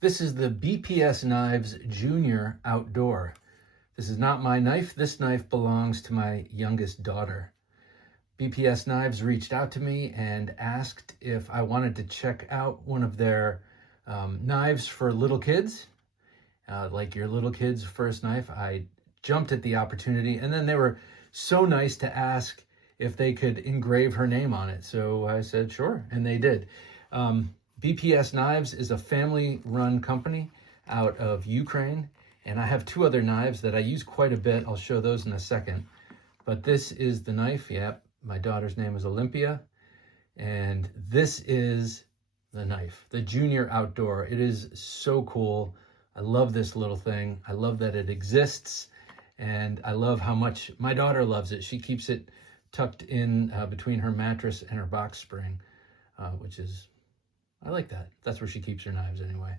This is the BPS Knives Junior Outdoor. This is not my knife. This knife belongs to my youngest daughter. BPS Knives reached out to me and asked if I wanted to check out one of their knives for little kids, like your little kid's first knife. I jumped at the opportunity, and then they were so nice to ask if they could engrave her name on it. So I said, sure, and they did. BPS Knives is a family-run company out of Ukraine, and I have two other knives that I use quite a bit. I'll show those in a second. But this is the knife. Yep, my daughter's name is Olympia, and this is the knife, the Junior Outdoor. It is so cool. I love this little thing. I love that it exists, and I love how much my daughter loves it. She keeps it tucked in between her mattress and her box spring, which is, I like that. That's where she keeps her knives anyway.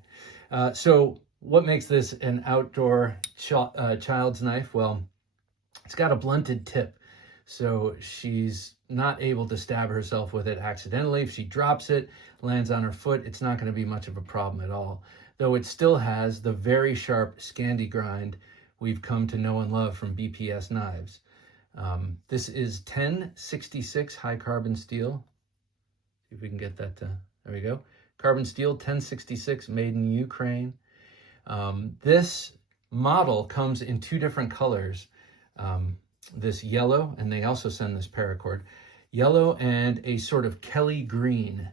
So what makes this an outdoor child's knife? Well, it's got a blunted tip, so she's not able to stab herself with it accidentally. If she drops it, lands on her foot, it's not going to be much of a problem at all. Though it still has the very sharp Scandi grind we've come to know and love from BPS Knives. This is 1066 high carbon steel. See if we can get that to, there we go. Carbon steel, 1066, made in Ukraine. This model comes in two different colors. This yellow, and they also send this paracord, yellow and a sort of Kelly green.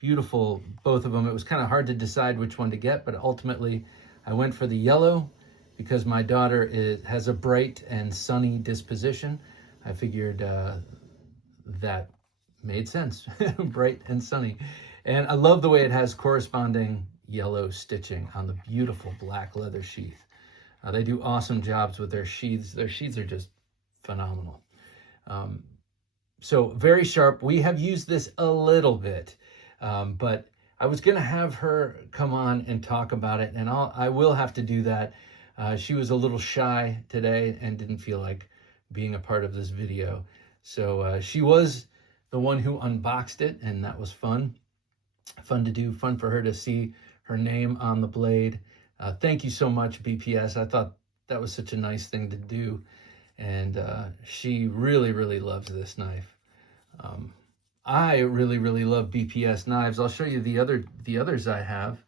Beautiful, both of them. It was kind of hard to decide which one to get, but ultimately I went for the yellow because my daughter has a bright and sunny disposition. I figured that made sense, bright and sunny. And I love the way it has corresponding yellow stitching on the beautiful black leather sheath. They do awesome jobs with their sheaths. Their sheaths are just phenomenal. So very sharp. We have used this a little bit, but I was going to have her come on and talk about it, and I will have to do that. She was a little shy today and didn't feel like being a part of this video. So she was the one who unboxed it, and that was fun. Fun to do, fun for her to see her name on the blade. Thank you so much, BPS. I thought that was such a nice thing to do. And she really, really loves this knife. I really, really love BPS knives. I'll show you the others I have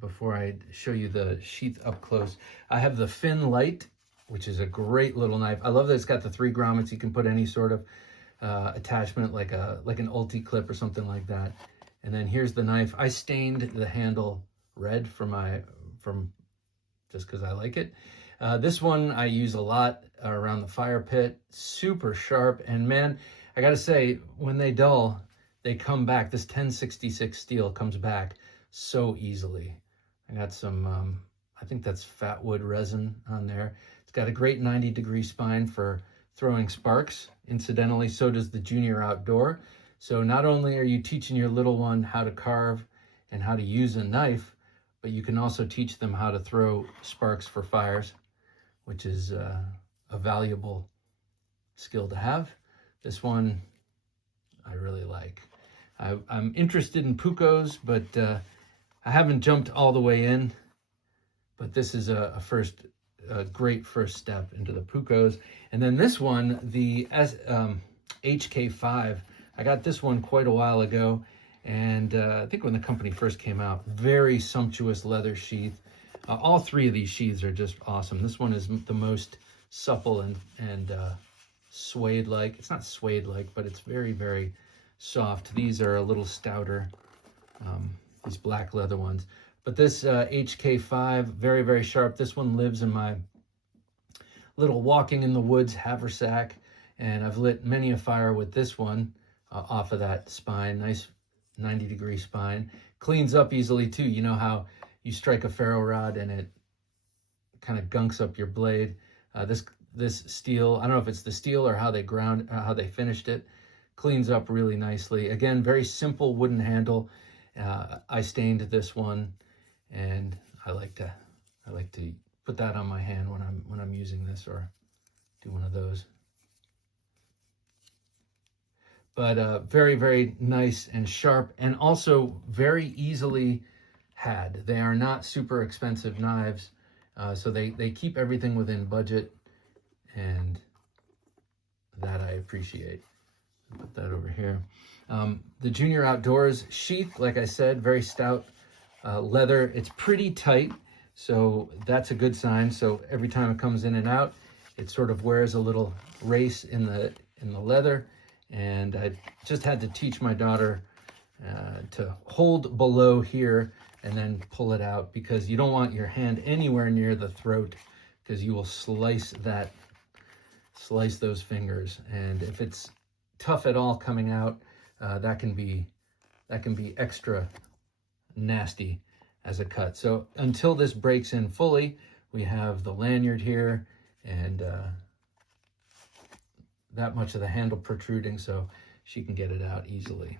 before I show you the sheath up close. I have the Fin Light, which is a great little knife. I love that it's got the 3 grommets. You can put any sort of attachment like an ulti clip or something like that. And then here's the knife. I stained the handle red from just because I like it. This one I use a lot around the fire pit. Super sharp, and man, I gotta say, when they dull, they come back. This 1066 steel comes back so easily. I got some I think that's fat wood resin on there. It's got a great 90-degree spine for throwing sparks. Incidentally, so does the Junior Outdoor. So not only are you teaching your little one how to carve and how to use a knife, but you can also teach them how to throw sparks for fires, which is a valuable skill to have. This one I really like. I'm interested in Pucos, but I haven't jumped all the way in. But this is a great first step into the Pucos. And then this one, the HK5, I got this one quite a while ago, and I think when the company first came out, very sumptuous leather sheath. All 3 of these sheaths are just awesome. This one is the most supple and suede-like. It's not suede-like, but it's very, very soft. These are a little stouter, these black leather ones. But this HK5, very, very sharp. This one lives in my little walking in the woods haversack, and I've lit many a fire with this one off of that spine. Nice 90-degree spine. Cleans up easily too. You know how you strike a ferro rod and it kind of gunks up your blade. This steel, I don't know if it's the steel or how they finished it, cleans up really nicely. Again, very simple wooden handle. I stained this one, and I like to put that on my hand when I'm using this, or do one of those. But very, very nice and sharp, and also very easily had. They are not super expensive knives, so they keep everything within budget, and that I appreciate. Put that over here. The Junior Outdoors Sheath, like I said, very stout leather. It's pretty tight, so that's a good sign. So every time it comes in and out, it sort of wears a little race in the leather. And I just had to teach my daughter to hold below here and then pull it out, because you don't want your hand anywhere near the throat, because you will slice those fingers. And if it's tough at all coming out, that can be extra nasty as a cut. So until this breaks in fully, we have the lanyard here and that much of the handle protruding, so she can get it out easily.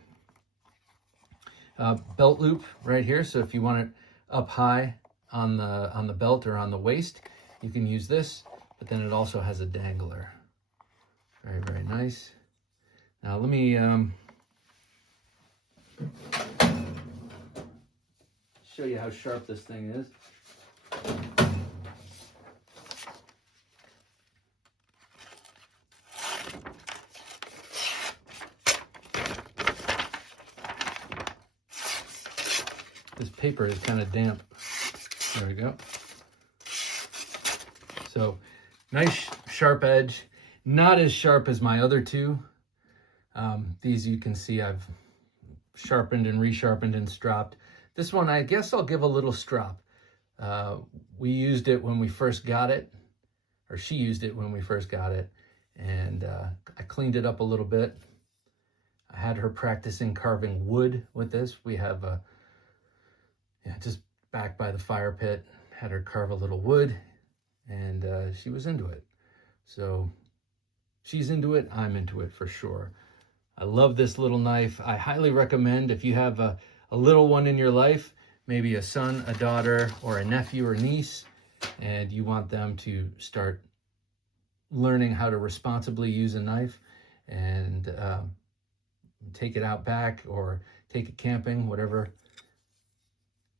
Belt loop right here, so if you want it up high on the belt or on the waist, you can use this, but then it also has a dangler. Very, very nice. Now let me show you how sharp this thing is. This paper is kind of damp. There we go. So nice sharp edge, not as sharp as my other two. These you can see I've sharpened and resharpened and stropped. This one, I guess I'll give a little strop. We used it when we first got it, or she used it when we first got it, and I cleaned it up a little bit. I had her practicing carving wood with this. We have just back by the fire pit, had her carve a little wood, and she was into it. So she's into it, I'm into it for sure. I love this little knife. I highly recommend, if you have a little one in your life, maybe a son, a daughter, or a nephew or niece, and you want them to start learning how to responsibly use a knife and take it out back or take it camping, whatever,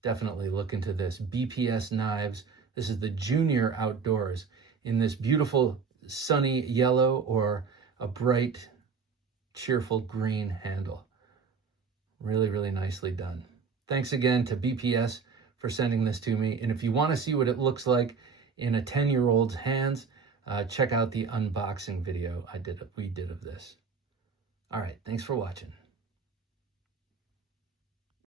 definitely look into this. BPS Knives. This is the Junior Outdoors in this beautiful sunny yellow or a bright cheerful green handle. Really, really nicely done. Thanks again to BPS for sending this to me. And if you want to see what it looks like in a 10-year-old's hands, check out the unboxing video we did of this. All right, thanks for watching.